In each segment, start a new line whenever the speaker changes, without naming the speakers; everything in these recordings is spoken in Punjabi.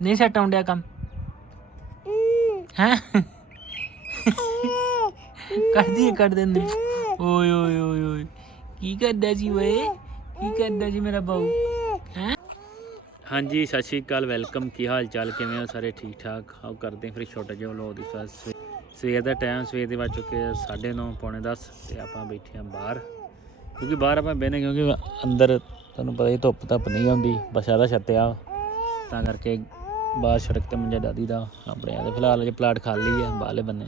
ਨਹੀਂ ਸੈੱਟ ਆਉਂਦਿਆ ਕੰਮ? ਹੈ? ਕਰਦੀ ਕੱਢ ਦਿੰਦੇ ਓਏ ਓਏ ਓਏ ਓਏ। ਕੀ ਕਰਦਾ ਸੀ ਓਏ? ਕੀ ਕਰਦਾ ਸੀ ਮੇਰਾ ਬਾਊ? ਹਾਂਜੀ, ਸਤਿ ਸ਼੍ਰੀ ਅਕਾਲ, ਵੈਲਕਮ। ਕੀ ਹਾਲ ਚਾਲ? ਕਿਵੇਂ ਹੋ ਸਾਰੇ? ਠੀਕ ਠਾਕ? ਆਓ ਕਰਦੇ ਹਾਂ ਫਿਰ ਛੋਟਾ ਜਿਹਾ ਵਲੋਗ ਦੀ ਫਸਟ ਸਵੇਰ ਦਾ ਟਾਈਮ ਸਵੇਰ ਦੇ ਵੱਜ ਚੁੱਕੇ ਆ 9:30 ਪੌਣੇ 10 ਤੇ ਆਪਾਂ ਬੈਠੇ ਆ ਬਾਹਰ। ਕਿਉਂਕਿ ਬਾਹਰ ਆਪਾਂ ਬਹਿਨੇ ਕਿਉਂਕਿ ਅੰਦਰ ਤੁਹਾਨੂੰ ਪਤਾ ਹੀ ਧੁੱਪ ਧੱਪ ਨਹੀਂ ਆਉਂਦੀ ਬਸ ਆਦਾ ਛੱਤਿਆ, ਤਾਂ ਕਰਕੇ ਬਾਹਰ ਸੜਕ ਤੇ ਮੰਜਾ ਦਾਦੀ ਦਾ, ਆਪਣੇ ਆ ਤੇ ਫਿਲਹਾਲ ਜੇ ਪਲਾਟ ਖਾਲੀ ਆ ਬਾਹਲੇ ਬੰਨੇ।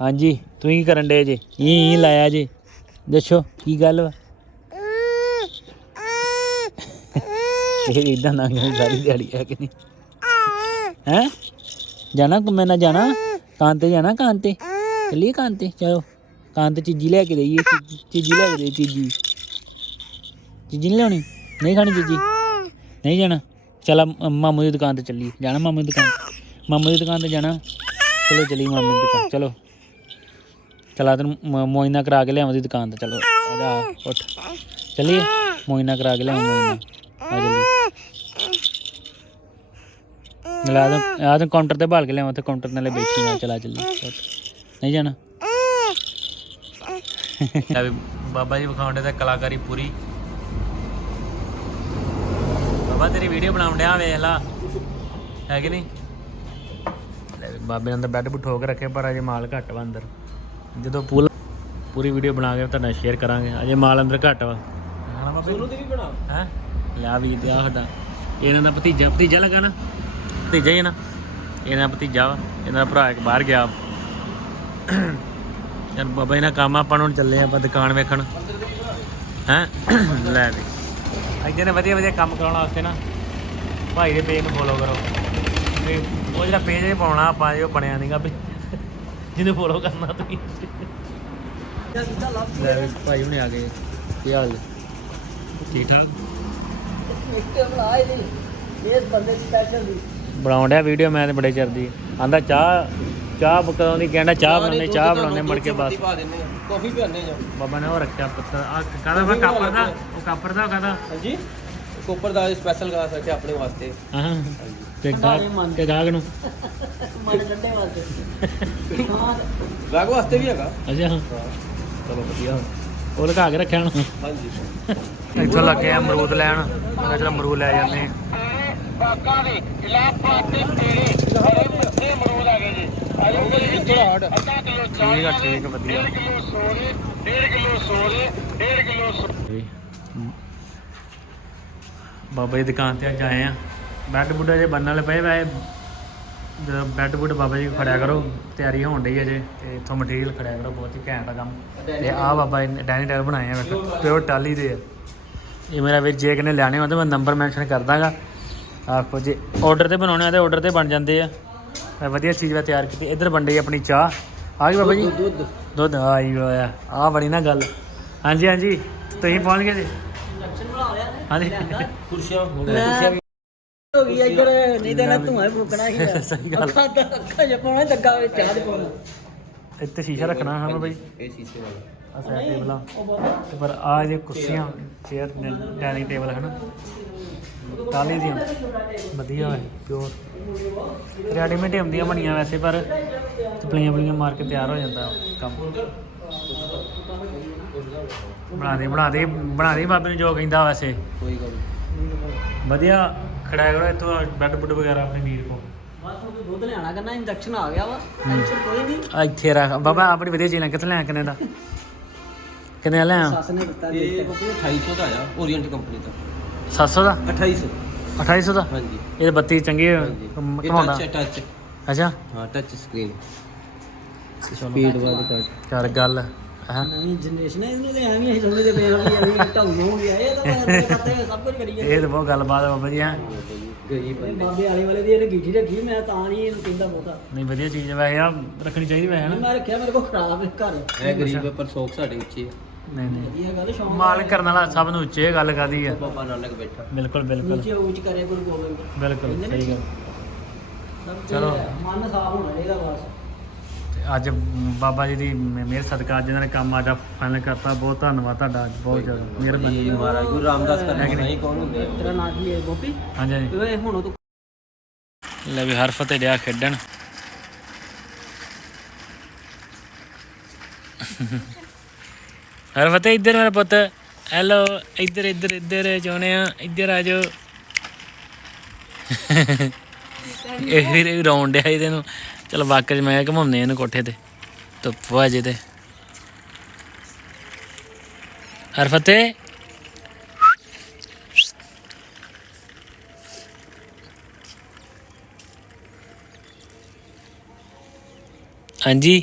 ਹਾਂਜੀ ਤੁਸੀਂ ਕੀ ਕਰਨ ਡੇ ਜੇ? ਇਹ ਲਾਇਆ ਜੇ। ਦੱਸੋ, ਕੀ ਗੱਲ ਵਾ? ਇਹ ਇਦਾਂ ਨਾ ਗਈ ਸਾਰੀ ਦਿਹਾੜੀ ਹੈ ਕਿ ਨਹੀਂ? ਹੈ? ਜਾਣਾ ਘੁੰਮੇ ਨਾ ਜਾਣਾ? ਕਾਂ ਤੇ ਜਾਣਾ ਕਾਂ ਤੇ ਚੱਲੀਏ ਕਾਂ ਤੇ ਚਲੋ। ਕਾਂ ਤੇ ਚੀਜ਼ੀ ਲੈ ਕੇ ਦਈਏ, ਚੀਜ਼ੀ- ਚੀਜ਼ੀ ਲੈ ਕੇ ਦੇ ਚੀਜ਼ੀ। ਚੀਜ਼ੀ ਨਹੀਂ ਲਿਆਉਣੀ? ਨਹੀਂ ਖਾਣੀ ਚੀਜ਼ੀ? ਨਹੀਂ ਜਾਣਾ? ਚਲ ਮਾਮੂ ਦੀ ਦੁਕਾਨ ਤੇ ਚੱਲੀਏ। ਜਾਣਾ ਮਾਮੂ ਦੀ ਦੁਕਾਨ? ਮਾਮੂ ਦੀ ਦੁਕਾਨ ਤੇ ਜਾਣਾ? ਚਲੋ ਚੱਲੀ ਮਾਮੂ ਦੀ ਦੁਕਾਨ। ਚਲੋ। ਚਲਾ ਤੈਨੂੰ ਮੋਇਨਾ ਕਰਾ ਕੇ ਲਿਆਵਾਂ ਦੀ ਦੁਕਾਨ ਤੇ। ਚਲੋ ਆ ਉੱਠ। ਚੱਲੀਏ? ਮੋਇਨਾ ਕਰਾ ਕੇ ਲਿਆਵਾਂ ਮੋਇਨਾ। ਆ ਜल्दी ਲਾ ਦੋ ਆ ਤਾਂ ਕਾਊਂਟਰ ਤੇ ਭਾਲ ਕੇ ਲਿਆਵਾਂ ਤੇ ਕਾਊਂਟਰ ਨਾਲੇ ਬੈਠੀ ਨਾਲ ਚਲਾ ਚੱਲੀ। ਨਹੀਂ ਜਾਣਾ? ਬਾਬਾ ਜੀ ਵਿਖਾਉਂਦੇ ਤਾਂ ਕਲਾਕਾਰੀ ਪੂਰੀ। ਬਾਬਾ ਤੇਰੀ ਵੀਡੀਓ ਬਣਾਉਣ ਡਿਆ ਵੇਖ ਲਾ। ਹੈ ਕਿ ਨਹੀਂ? ਬਾਬੇ ਨੇ ਅੰਦਰ ਬੈੱਡ ਬੁੱਠ ਕੇ ਰੱਖੇ ਪਰ ਅਜੇ ਮਾਲ ਘੱਟ ਵਾ ਅੰਦਰ। ਜਦੋਂ ਪੂਲ ਪੂਰੀ ਵੀਡੀਓ ਬਣਾ ਕੇ ਤੁਹਾਡੇ ਨਾਲ ਸ਼ੇਅਰ ਕਰਾਂਗੇ। ਅਜੇ ਮਾਲ ਅੰਦਰ ਘੱਟ ਵਾ। ਹਾਂ ਬਾਬੇ।
ਵੀ ਬਣਾ।
ਹੈ? ਲਿਆ ਵੀ ਦਿਆ ਸਾਡਾ। ਇਹਨਾਂ ਦਾ ਭਤੀਜਾ ਭਤੀਜਾ ਲੱਗਾ ਨਾ। ਭਤੀਜਾ ਹੀ ਨਾ। ਇਹਨਾਂ ਦਾ ਭਤੀਜਾ ਵਾ। ਇਹਨਾਂ ਦਾ ਭਰਾ ਇੱਕ ਬਾਹਰ ਗਿਆ। ਯਾਰ ਬਾਬਾ ਇਹਨਾਂ ਕੰਮ ਆਪਾਂ ਨੂੰ ਹੁਣ ਚੱਲੇ ਆਪਾਂ ਦੁਕਾਨ ਵੇਖਣ। ਹੈ? ਲੈ ਵੀ। ਇੱਥੇ ਨੇ ਵਧੀਆ ਵਧੀਆ ਕੰਮ ਕਰਾਉਣ ਵਾਸਤੇ ਨਾ। ਭਾਈ ਦੇ ਪੇਜ ਨੂੰ ਫੋਲੋ ਕਰੋ। ਤੇ ਉਹ ਜਿਹੜਾ ਪੇਜ ਇਹ ਪਾਉਣਾ ਆਪਾਂ, ਇਹ ਬਣਿਆ ਨਹੀਂਗਾ ਵੀ। ਜਿਹਨੂੰ ਫੋਲੋ ਕਰਨਾ ਤੁਸੀਂ। ਲੈ ਵੀ ਭਾਈ ਹੁਣੇ ਆ ਗਏ। ਕੀ ਹਾਲ ਜੀ ਠੀਕ ਠਾਕ? ਬਣਾਉਣ ਡਿਆ ਵੀਡੀਓ ਮੈਂ ਤੇ ਬੜੇ ਚਿਰ ਦੀ। ਆਂਦਾ ਚਾਹ ਚਾਹ ਦੀ ਕਹਿੰਦਾ ਚਾਹ ਬਣਾਉਣੇ ਚਾਹ ਬਣਾਉਣੇ ਮੁੜ ਕੇ ਬਸ।
ਕਾਫੀ ਪਿਆਨੇ ਜਾ?
ਬਾਬਾ ਨੇ ਉਹ ਰੱਖਿਆ ਪੱਤਰ ਆ ਕਾਹਦਾ ਵਾ ਕਾਪਰ ਦਾ? ਉਹ ਕਾਪਰ ਦਾ ਕਾਹਦਾ?
ਹਾਂਜੀ? ਕੋਪਰ ਦਾ ਸਪੈਸ਼ਲ ਗਾ ਸਕਦੇ ਆਪਣੇ ਵਾਸਤੇ।
ਹਾਂ ਤੇ ਗਾਗ ਤੇ ਗਾਗ ਨੂੰ?
ਗਾਗ ਵਾਸਤੇ। ਵੀ ਹੈਗਾ।
ਅੱਛਾ। ਚਲੋ ਵਧੀਆ। ਉਹ ਲਗਾ ਕੇ ਰੱਖਿਆ ਹੁਣ
ਹਾਂਜੀ।
ਇੱਥੋਂ ਲੱਗੇ ਆ ਅਮਰੂਦ ਲੈਣ। ਮੈਂ ਕਿਹਾ ਚਲ ਅਮਰੂਦ ਲੈ ਜਾਂਦੇ ਆ
ਬਾਕਾਂ ਦੇ ਇਲਾਹਾਬਾਦ ਦੇ ਤੇਰੇ ਬੜੇ ਮੱਥੇ ਅਮਰੂਦ ਆ ਗਏ ਜੀ। ਆਜੋ ਕੋਈ ਵਿੱਚ ਅੱਧਾ ਕਿਲੋ
ਠੀਕ ਆ ਠੀਕ ਵਧੀਆ।
1 ਕਿਲੋ ਸੋਰੇ 1.5 ਕਿਲੋ ਸੋਰੇ 1.5 ਕਿਲੋ ਸੋ-
ਵੀ ਬਾਬਾ ਦੀ ਦੁਕਾਨ ਤੇ ਅੱਜ ਆਏ ਆ। ਬੈੱਡ ਬੁੱਡਾ ਜੇ ਬੰਨਣ ਵਾਲੇ ਪਏ ਜਦੋਂ ਬੈੱਡ ਬੁੱਡ ਬਾਬਾ ਜੀ ਖੜਿਆ ਕਰੋ ਤਿਆਰੀ ਹੋਣ ਡਈ ਅਜੇ ਤੇ ਇੱਥੋਂ ਮਟੀਰੀਅਲ ਖੜਿਆ ਕਰੋ ਬਹੁਤ ਹੀ ਘੈਂਟ ਆ ਕੰਮ। ਤੇ ਆ ਬਾਬਾ ਜੀ ਡਾਈਨਿੰਗ ਟੇਬਲ ਬਣਾਏ ਆ ਵੇਖੋ ਪਿਓਰ ਟਾਲੀ ਦੇ ਆ। ਇਹ ਮੇਰਾ ਵੀਰ ਜੇ ਕਿਨੇ ਲੈਣੇ ਹੋਣ ਤਾਂ ਮੈਂ ਨੰਬਰ ਮੈਂਸ਼ਨ ਕਰ ਦਾਂਗਾ। ਆਪਕੋ ਜੇ। ਆਰਡਰ ਤੇ ਬਣਾਉਣੇ ਆ ਤੇ ਆਰਡਰ ਤੇ ਬਣ ਜਾਂਦੇ ਆ। ਮੈਂ ਵਧੀਆ ਚੀਜ਼ ਵਾ ਤਿਆਰ ਕੀਤੀ। ਇੱਧਰ ਬਣ ਰਹੀ ਆਪਣੀ ਚਾਹ। ਆ ਗਈ ਬਾਬਾ ਜੀ।
ਦੁੱਧ
ਦੁੱਧ ਆਈ ਹੋਇਆ। ਆ ਬੜੀ ਨਾ ਗੱਲ। ਹਾਂਜੀ ਹਾਂਜੀ। ਤੁਸੀਂ ਪਹੁੰਚ ਗਏ ਜੀ। ਹਾਂਜੀ।
ਕੁਰਸੀਆਂ ਕੁਰਸੀਆਂ ਵੀ
ਹੋ ਗਈ ਇੱਧਰ ਨਹੀਂ ਤਾਂ ਨਾ ਧੂਆਂ ਫੂਕਣਾ ਹੀ ਆ।
ਸਹੀ ਗੱਲ।
ਅੱਖਾਂ ਦਾ ਅੱਖਾਂ ਜਿਹਾ ਪਾਉਣਾ ਲੱਗਾ ਵਿੱਚ ਚਾਹ ਦੇ ਪਾਉਣਾ।
ਇੱਥੇ ਸ਼ੀਸ਼ਾ ਰੱਖਣਾ ਹਾਂ ਬਈ
ਇਹ ਸ਼ੀਸ਼ੇ ਵਾਲਾ।
ਆ। ਸਾਈਡ ਟੇਬਲਾਂ ਤੇ ਪਰ ਆ ਜੇ ਕੁਰਸੀਆਂ ਚੇਅਰ ਡਾਈਨਿੰਗ ਟੇਬਲ ਹਨ ਟਾਲੀ ਦੀਆਂ। ਵਧੀਆ ਹੈ ਪਿਓਰ ਰੈਡੀਮੇਡ ਹੀ ਹੁੰਦੀਆਂ ਬਣੀਆਂ ਵੈਸੇ ਪਰ ਚਪਲੀਆਂ ਬਲੀਆਂ ਮਾਰ ਕੇ ਤਿਆਰ ਹੋ ਜਾਂਦਾ ਕੰਮ। ਬਣਾ ਦੇ ਬਣਾ ਦੇ ਬਣਾ ਦੇ ਬਾਬੇ ਨੂੰ ਜੋ ਕਹਿੰਦਾ ਵੈਸੇ।
ਕੋਈ ਗੱਲ
ਵਧੀਆ ਖੜਾਇਆ ਕਰੋ ਇੱਥੋਂ ਬੈੱਡ ਬੁੱਡ ਵਗੈਰਾ ਆਪਣੀ ਨੀਡ ਕੋ
ਬਸ ਉਹ ਦੁੱਧ ਲਿਆਣਾ ਕਰਨਾ ਇੰਜੈਕਸ਼ਨ ਆ ਗਿਆ ਵਾ ਟੈਨਸ਼ਨ ਕੋਈ ਨਹੀਂ
ਆ ਇੱਥੇ ਰੱਖ ਬਾਬਾ ਆਪਣੀ ਵਧੀਆ ਚੀਜ਼ ਲੈ ਕਿੱਥੇ ਲੈ ਕਿੰਨੇ ਦਾ? ਕਿੰਨੇ ਦਾ ਲੈ ਆ
ਸੱਸ ਨੇ ਦਿੱਤਾ
ਇਹ ਕੋਪੀ 2800 ਦਾ ਆਇਆ ਓਰੀਐਂਟ ਕੰਪਨੀ ਦਾ
700 ਦਾ?
2800
2800 ਦਾ?
ਹਾਂਜੀ।
ਇਹ ਬੱਤੀ ਚੰਗੀ ਕਮਾਉਂਦਾ
ਟੱਚ ਟੱਚ
ਅੱਛਾ।
ਹਾਂ ਟੱਚ ਸਕਰੀਨ ਸਪੀਡ ਵਾਲੀ ਟੱਚ
ਕਰ ਗੱਲ ਹਾਂ।
ਨਵੀਂ ਜਨਰੇਸ਼ਨ ਹੈ ਇਹਨੂੰ ਤੇ ਐਵੇਂ ਹੀ ਸੋਹਣੇ ਦੇ ਪਏ ਵੀ ਐਵੇਂ ਢਾਉ ਹੋ ਗਿਆ। ਇਹ ਤਾਂ ਕਰਦੇ ਕਰਦੇ ਸਭ ਕੁਝ ਕਰੀ ਜਾਂਦੇ
ਇਹ ਤਾਂ ਬਹੁਤ ਗੱਲਬਾਤ ਆ ਬਾਬਾ ਜੀ ਹੈਂ।
ਇਹ ਬਾਬੇ ਵਾਲੇ ਵਾਲੇ ਦੀ ਇਹਨੇ ਗੀਠੀ ਰੱਖੀ ਮੈਂ ਤਾਂ ਨਹੀਂ ਇਹਨੂੰ ਕਹਿੰਦਾ ਬਹੁਤਾ।
ਨਹੀਂ ਵਧੀਆ ਚੀਜ਼ ਵੈਸੇ ਆ ਰੱਖਣੀ ਚਾਹੀਦੀ ਵੈਸੇ ਨਾ।
ਮੈਂ ਰੱਖਿਆ ਮੇਰੇ ਕੋਲ ਖਰਾਬ ਘਰ।
ਇਹ ਗਰੀਬ ਪਰ ਸੋਖ ਸਾਡੇ ਉੱਚੇ ਆ।
ਨਹੀਂ ਨਹੀਂ।
ਵਧੀਆ ਗੱਲ ਸ਼ੌਂਕ
ਮਾਲ ਕਰਨ ਵਾਲਾ ਸਭ ਨੂੰ ਉੱਚੇ ਗੱਲ ਕਾਦੀ ਆ।
ਬਾਬਾ ਨਾਨਕ ਬੈਠਾ।
ਬਿਲਕੁਲ ਬਿਲਕੁਲ।
ਨੀਚੇ ਉੱਚ ਕਰੇ ਗੁਰੂ ਗੋਬਿੰਦ।
ਬਿਲਕੁਲ ਸਹੀ ਗੱਲ।
ਸਭ
ਚਲੋ।
ਚਲੋ। ਮਨ ਸਾਫ਼ ਹੋਣਾ ਚਾਹੀਦਾ ਬਸ।
ਤੇ ਅੱਜ ਬਾਬਾ ਜੀ ਦੀ ਮਿਹਰ ਸਦਕਾ ਅੱਜ ਇਹਨਾਂ ਨੇ ਕੰਮ ਅੱਜ ਫਾਈਨਲ ਕਰਤਾ ਬਹੁਤ ਧੰਨਵਾਦ ਤੁਹਾਡਾ ਅੱਜ ਬਹੁਤ ਜ਼ਿਆਦਾ ਮਿਹਰਬਾਨੀ।
ਜੀ ਮਹਾਰਾਜ ਗੁਰੂ ਰਾਮਦਾਸ ਕਰਨਾ ਨਹੀਂ ਕੌਣ ਹੁੰਦੇ ਆ?
ਤੇਰਾ ਨਾਂ ਕੀ ਹੈ ਗੋਪੀ?
ਹਾਂਜੀ ਹਾਂਜੀ।
ਓਏ ਹੁਣ ਤੂੰ
ਲੈ ਵੀ ਹਰਫ ਤੇ ਡਿਆ ਖੇਡਣ। ਹਰਫ ਤੇ ਇੱਧਰ ਮੇਰਾ ਪੁੱਤ। ਹੈਲੋ ਇੱਧਰ ਇੱਧਰ ਇੱਧਰ ਚਾਹੁੰਦੇ ਆ। ਇੱਧਰ ਆ ਜਾਓ। ਇਹ ਵੀ ਰੌਣ ਡਿਆ ਇਹਦੇ ਨੂੰ। ਚਲ ਵਾਕਰ ਚ ਮੈਂ ਘਮਾਉਂਦੇ ਇਹਨੂੰ ਕੋਠੇ ਤੇ। ਧੁੱਪ ਆ ਜੇ ਤੇ। ਹਰਫ ਤੇ ਹਾਂਜੀ।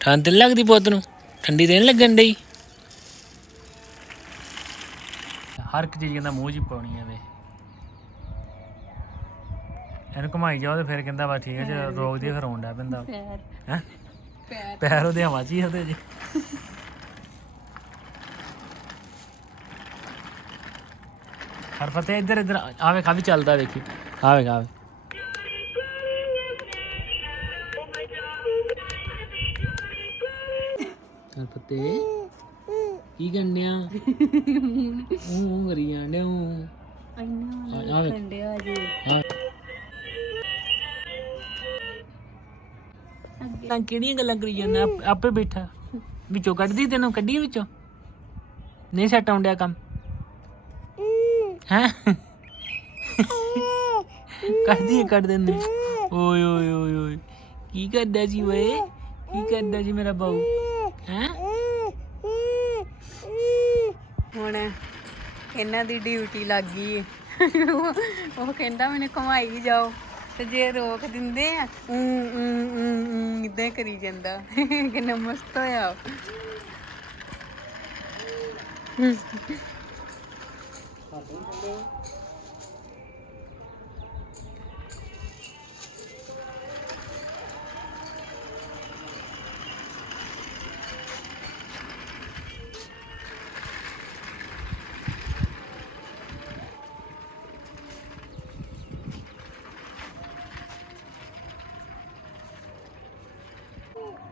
ਠੰਡ ਤੇ ਲੱਗਦੀ ਪੁੱਤ ਨੂੰ? ਠੰਡੀ ਨੀ ਲੱਗਣ ਡਈ? ਹਰ ਇੱਕ ਚੀਜ਼ ਕਹਿੰਦਾ ਮੂੰਹ 'ਚ ਹੀ ਪਾਉਣੀ ਆ ਵੇ। ਇਹਨੂੰ ਘੁਮਾਈ ਜਾਓ ਤੇ ਫਿਰ ਕਹਿੰਦਾ ਵਾ ਠੀਕ ਹੈ ਜੇ ਰੋਕਦੀ ਆ, ਫਿਰ ਡਿਆ ਪੈਂਦਾ ਹੈ? ਪੈਰ। ਉਹਦੇ ਹਵਾ 'ਚ ਹੀ ਉਹਦੇ ਜੀ ਹਰ ਫਤਿਹ ਇੱਧਰ ਇੱਧਰ। ਆਵੇ ਕਾਫੀ ਚੱਲਦਾ ਵੇਖੀ। ਆਵੇ ਆਵੇ ਫਤਿਹ। ਕੀ ਕਰਨਿਆ ਉਹ ਉਹ ਕਰੀ ਜਾਂਦੇ ਉਹ
ਇੰਨਾ ਕੰਡਿਆ ਜੀ।
ਹਾਂ ਤਾਂ ਕਿਹੜੀਆਂ ਗੱਲਾਂ ਕਰੀ ਜਾਂਦਾ? ਆਪ- ਆਪੇ ਬੈਠਾ। ਵਿੱਚੋਂ ਕੱਢਦੀ ਤੈਨੂੰ? ਕੱਢੀ ਵਿੱਚੋਂ? ਨਹੀਂ ਸੈੱਟ ਆਉਂਦਿਆ ਕੰਮ? ਹੈ? ਕੱਢਦੀ ਹੈ, ਕੱਢ ਦਿੰਦੇ। ਓਏ ਓਏ ਓਏ ਓਏ। ਕੀ ਕਰਦਾ ਸੀ ਵੇ ਕੀ ਕਰਦਾ ਸੀ ਮੇਰਾ ਬਾਊ? ਹੈ?
ਹੁਣ ਇਹਨਾਂ ਦੀ ਡਿਊਟੀ ਲੱਗ ਗਈ। ਏ ਉਹ ਕਹਿੰਦਾ ਮੈਨੂੰ ਘੁਮਾਈ ਜਾਓ, ਤੇ ਜੇ ਰੋਕ ਦਿੰਦੇ ਆ ਊ ਊ ਇਦਾਂ ਕਰੀ ਜਾਂਦਾ। ਕਿੰਨਾ ਮਸਤ ਹੋਇਆ ਉਹ।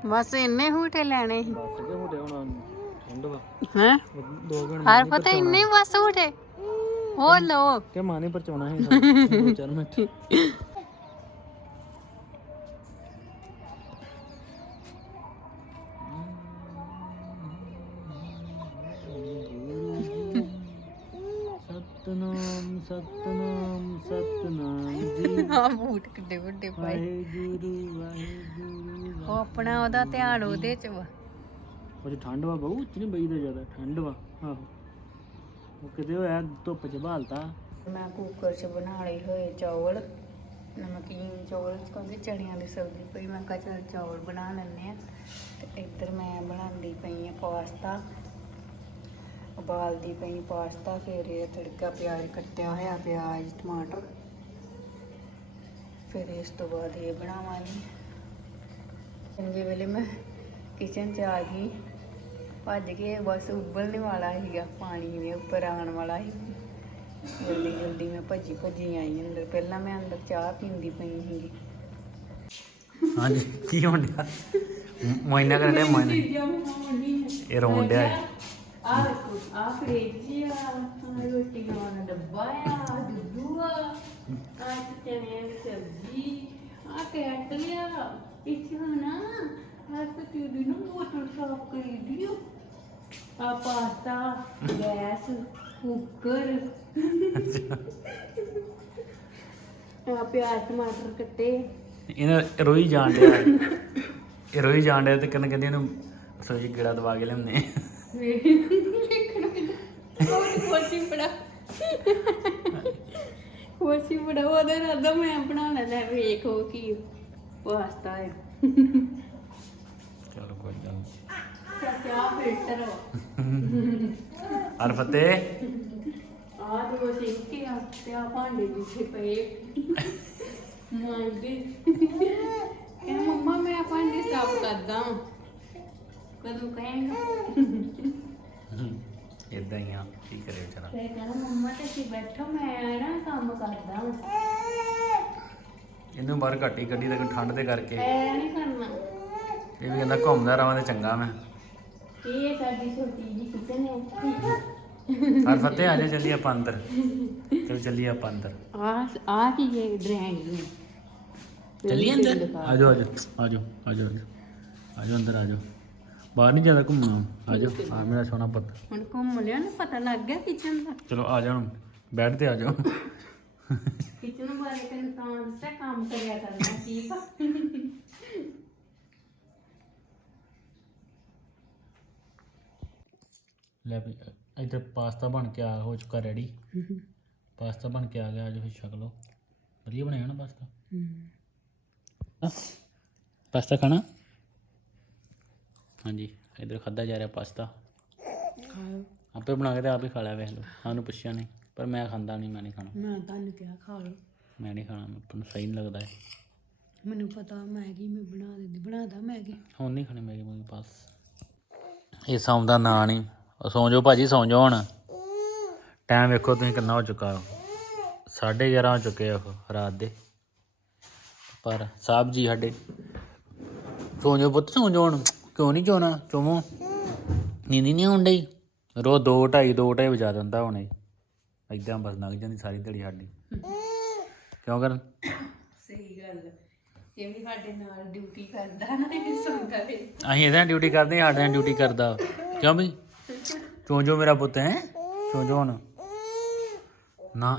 ਬਸ ਇੰਨੇ ਹੂਟੇ ਲੈਣੇ ਸੀ।
ਬਸ ਕੇ ਮੁੰਡੇ ਹੁਣ ਠੰਡ ਵਾ।
ਹੈ?
ਦੋ ਘੰਟੇ
ਹਰ ਪਤਾ ਇੰਨੇ ਹੀ ਬਸ ਹੂਟੇ? ਹੋਰ ਲੋ।
ਕਿ ਮਾਂ ਨੇ ਪਰਚਾਉਣਾ ਹੈ ਦੋ ਚਾਰ ਮਿੰਟ। ਸਤਨਾਮ ਸਤਨਾਮ ਸਤਨਾਮ ਜੀ।
ਆ ਬੂਟ ਕਿੱਡੇ ਵੱਡੇ ਪਾਏ।
ਵਾਹਿਗੁਰੂ ਵਾਹਿਗੁਰੂ।
ਉਹ ਆਪਣਾ ਉਹਦਾ ਧਿਆਨ ਉਹਦੇ ਚ ਵਾ।
ਉਹ ਚ ਠੰਡ ਵਾ ਬਹੁ ਉੱਚ ਨਹੀਂ ਬਈਦਾ ਜ਼ਿਆਦਾ ਠੰਡ ਵਾ। ਆਹੋ। ਉਹ ਕਿਤੇ ਹੋਇਆ ਧੁੱਪ ਚ ਭਾਲਤਾ
ਮੈਂ ਕੁੱਕਰ 'ਚ ਬਣਾ ਲਏ ਹੋਏ ਚੌਲ ਨਮਕੀਨ ਚੌਲ ਕਿਉਂਕਿ ਚਣਿਆਂ ਦੀ ਸਬਜ਼ੀ ਪਈ। ਮੈਂ ਕਿਹਾ ਚੱਲ ਚੌਲ ਬਣਾ ਲੈਂਦੇ ਆ ਤੇ ਇੱਧਰ ਮੈਂ ਬਣਾਉਂਦੀ ਪਈ ਆ ਪਾਸਤਾ। ਉਬਾਲਦੀ ਪਈ ਪਾਸਤਾ ਫਿਰ ਇਹ ਤੜਕਾ ਪਿਆਜ਼ ਕੱਟਿਆ ਹੋਇਆ ਪਿਆਜ਼ ਟਮਾਟਰ। ਫਿਰ ਇਸ ਤੋਂ ਬਾਅਦ ਇਹ ਬਣਾਵਾਂਗੀ। ਚੰਗੇ ਵੇਲੇ ਮੈਂ ਕਿਚਨ 'ਚ ਆ ਗਈ। ਭੱਜ ਕੇ ਬਸ ਉਬਲਣੇ ਵਾਲਾ ਸੀਗਾ ਪਾਣੀ ਵੀ ਉੱਪਰ ਆਉਣ ਵਾਲਾ ਸੀ। ਜਲਦੀ ਜਲਦੀ ਮੈਂ ਭੱਜੀ ਭੱਜੀ ਆਈ ਅੰਦਰ। ਪਹਿਲਾਂ ਮੈਂ ਅੰਦਰ ਚਾਹ ਪੀਂਦੀ ਪਈ ਸੀਗੀ।
ਹਾਂਜੀ ਕੀ ਹੋਣ ਡਿਆ? ਮੋਇਨਾ ਕਰਨ ਡਿਆ ਮੋਇਨਾ? ਇਹ ਰੋਣ ਡਿਆ। ਹੈ।
ਆ ਦੇਖੋ ਆ ਫ੍ਰਿਜ ਆ ਆ ਰੋਟੀ ਖਾਣ ਦਾ ਡੱਬਾ ਆ ਦੁੱਧੂ ਆ ਆ ਚਨੇ ਦੀ ਸਬਜ਼ੀ ਆ ਕੈਟਲ ਆ ਨਾ ਆ ਤੇ ਟਿਊਡੀ ਨੂੰ ਮੋਟਰ ਸਾਫ਼ ਕਰੀ ਦਿਓ ਆ। Pasta gas cooker. ਆ ਪਿਆਜ਼ ਟਮਾਟਰ ਕੱਟੇ।
ਇਹਨਾਂ ਰੋਈ ਜਾਣ ਡਿਆ। ਇਹ ਰੋਈ ਜਾਣ ਡਿਆ ਤੇ ਕਰਨ ਕਹਿੰਦੇ ਇਹਨੂੰ ਸੋਜੀ ਗੇੜਾ ਦਵਾ ਕੇ ਲਿਆਉਂਦੇ
ਖੁਸ਼ੀ ਬੜਾ ਖੁਸ਼ੀ ਬੜਾ ਉਹਦਾ ਰਾਦਾ ਮੈਂ ਬਣਾ ਲੈਣਾ ਵੇਖੋ ਕੀ। ਪਾਸਤਾ ਹੈ।
ਚਲੋ ਕੋਈ ਗੱਲ ਨੀ।
ਚਾਹ ਫਿਲਟਰ
ਹਰ ਫਤਿਹ
ਆ ਦੋ ਸਿੱਕੇ ਆ ਤੇ ਆ ਭਾਂਡੇ ਜਿੱਥੇ ਪਏ। ਮਾਂਦੇ ਇਹ ਮੰਮਾ ਮੈਂ ਭਾਂਡੇ ਸਾਫ਼ ਕਰਦਾ ਕਦੋਂ ਕਹੇਗਾ
ਇਦਾਂ ਹੀ ਆ ਕੀ ਕਰੇ ਵਿਚਾਰਾ।
ਤੇ ਕਹਿੰਦਾ ਮੰਮਾ ਤੇ ਸੀ ਬੈਠੋ ਮੈਂ ਨਾ ਕੰਮ ਕਰਦਾ
ਇਹਨੂੰ ਬਾਹਰ ਘੱਟ ਹੀ ਕੱਢੀ ਤਾਂ ਠੰਡ ਦੇ ਕਰਕੇ।
ਐ ਨਹੀਂ ਕਰਨਾ।
ਇਹ ਵੀ ਕਹਿੰਦਾ ਘੁੰਮਦਾ ਰਵਾਂ ਤੇ ਚੰਗਾ ਮੈਂ।
ਇਹ ਸਾਡੀ ਛੋਟੀ ਜੀ ਕਿਚਨ ਹੈ
ਹਰ ਫਤਿਹ ਆ ਜਾ ਚੱਲੀਏ ਆਪਾਂ ਅੰਦਰ। ਚਲ ਚੱਲੀਏ ਆਪਾਂ ਅੰਦਰ।
ਆ ਆ ਕੀ ਇਹ ਡਰਾਇੰਗ
ਚੱਲੀਏ ਅੰਦਰ? ਆ ਜਾਓ ਆ ਜਾਓ ਆ ਜਾਓ ਆ ਜਾਓ ਅੰਦਰ। ਆ ਜਾਓ ਬਾਹਰ ਨਹੀਂ ਜ਼ਿਆਦਾ ਘੁੰਮਣਾ ਆ ਜਾਓ। ਆ ਮੇਰਾ ਸੋਹਣਾ ਪੁੱਤ।
ਹੁਣ ਘੁੰਮ ਲਿਆ ਨਾ ਪਤਾ ਲੱਗ ਗਿਆ ਕਿਚਨ ਦਾ।
ਚਲੋ ਆ ਜਾਓ ਹੁਣ। ਬੈੱਡ ਤੇ ਆ ਜਾਓ।
ਕਿਚਨ ਬਾਰੇ ਤੈਨੂੰ ਤਾਂ ਦੱਸਿਆ ਕੰਮ ਕਰਿਆ ਕਰਨਾ ਠੀਕ ਆ?
ਲੈ ਵੀ ਇੱਧਰ ਪਾਸਤਾ ਬਣ ਕੇ ਆ ਹੋ ਚੁੱਕਾ ਰੈਡੀ ਪਾਸਤਾ ਬਣ ਕੇ ਆ ਗਿਆ ਅੱਜ ਫਿਰ ਛਕ ਲਓ। ਵਧੀਆ ਬਣਿਆ ਨਾ ਪਾਸਤਾ? ਪਾਸਤਾ ਖਾਣਾ? ਹਾਂਜੀ ਇੱਧਰ ਖਾਦਾ ਜਾ ਰਿਹਾ ਪਾਸਤਾ। ਆਪੇ ਬਣਾ ਕੇ ਤੇ ਆਪ ਹੀ ਖਾ ਲਿਆ ਵੇਖ ਲਓ। ਸਾਨੂੰ ਪੁੱਛਿਆ ਨਹੀਂ। ਪਰ ਮੈਂ ਖਾਂਦਾ ਨਹੀਂ ਮੈਂ ਨਹੀਂ ਖਾਣਾ।
ਮੈਂ ਤੁਹਾਨੂੰ ਕਿਹਾ ਖਾ ਲਓ।
ਮੈਂ ਨਹੀਂ ਖਾਣਾ ਮੈਨੂੰ ਸਹੀ ਨਹੀਂ ਲੱਗਦਾ ਹੈ
ਮੈਨੂੰ ਪਤਾ ਮੈਗੀ ਮੈਂ ਬਣਾ ਦਿੰਦੀ ਬਣਾਦਾ ਮੈਗੀ।
ਹੁਣ ਨਹੀਂ ਖਾਣੀ ਮੈਗੀ ਮੂਗੀ ਬਸ। ਇਹ ਸੌਂ ਦਾ ਨਾਂ ਨਹੀਂ ਉਹ ਸੌਂ ਜਾਓ ਭਾਜੀ ਸੌਂ ਜਾਓ ਹੁਣ। ਟਾਈਮ ਵੇਖੋ ਤੁਸੀਂ ਕਿੰਨਾ ਹੋ ਚੁੱਕਾ। 11:30 ਹੋ ਚੁੱਕੇ ਆ ਉਹ ਰਾਤ ਦੇ। ਪਰ ਸਾਹਿਬ ਜੀ ਸਾਡੇ ਸੌਂ ਜਾਓ ਪੁੱਤ ਸੌਂ ਜਾਓ ਹੁਣ। ਕਿਉਂ ਨਹੀਂ ਚੋਣਾ? ਚੋਮੋ ਨੀਂਦ ਹੀ ਨਹੀਂ ਆਉਣ ਡਈ। ਰੋ 2 2:30 2 2:30 ਵਜਾ ਦਿੰਦਾ ਹੁਣੇ ਏਦਾਂ ਬਸ ਲੰਘ ਜਾਂਦੀ ਸਾਰੀ ਦਿਹਾੜੀ ਸਾਡੀ। ਕਿਉਂ ਕਰਨ?
ਸਹੀ ਗੱਲ ਇਹ ਵੀ ਸਾਡੇ ਨਾਲ ਡਿਊਟੀ ਕਰਦਾ ਨਾ ਇਹ ਸੁਣਦਾ ਫਿਰ
ਅਸੀਂ ਇਹਦਾ ਡਿਊਟੀ ਕਰਦੇ ਹਾਂ ਸਾਡੇ ਡਿਊਟੀ ਕਰਦਾ। ਕਿਉਂ ਬਈ? ਚੋਂ ਜੋ ਮੇਰਾ ਪੁੱਤ ਹੈ ਚੋਂ ਜੋ ਹੁਣ। ਨਾ